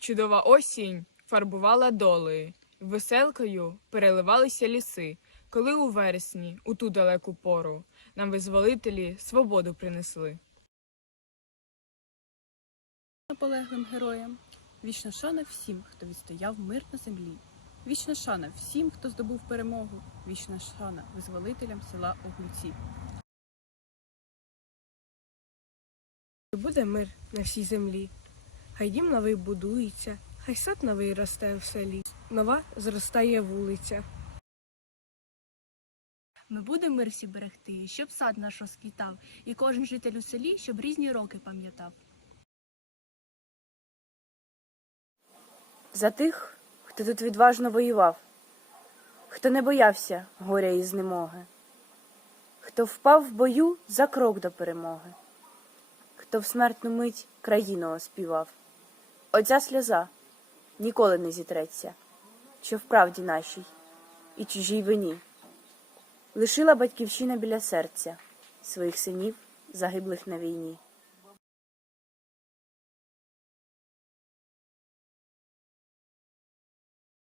Чудова осінь фарбувала доли, веселкою переливалися ліси, коли у вересні, у ту далеку пору, нам визволителі свободу принесли. полеглим героям. Вічна шана всім, хто відстояв мир на землі. Вічна шана всім, хто здобув перемогу. Вічна шана визволителям села Оглюці. Буде мир на всій землі. Хай дім новий будується, хай сад новий росте в селі. Нова зростає вулиця. Ми будемо мир всі берегти, щоб сад наш розквітав, і кожен житель у селі, щоб різні роки пам'ятав. За тих, хто тут відважно воював, хто не боявся горя і знемоги, хто впав в бою за крок до перемоги, хто в смертну мить країну оспівав. Оця сльоза ніколи не зітреться, що в правді нашій і чужій вині лишила батьківщина біля серця своїх синів, загиблих на війні.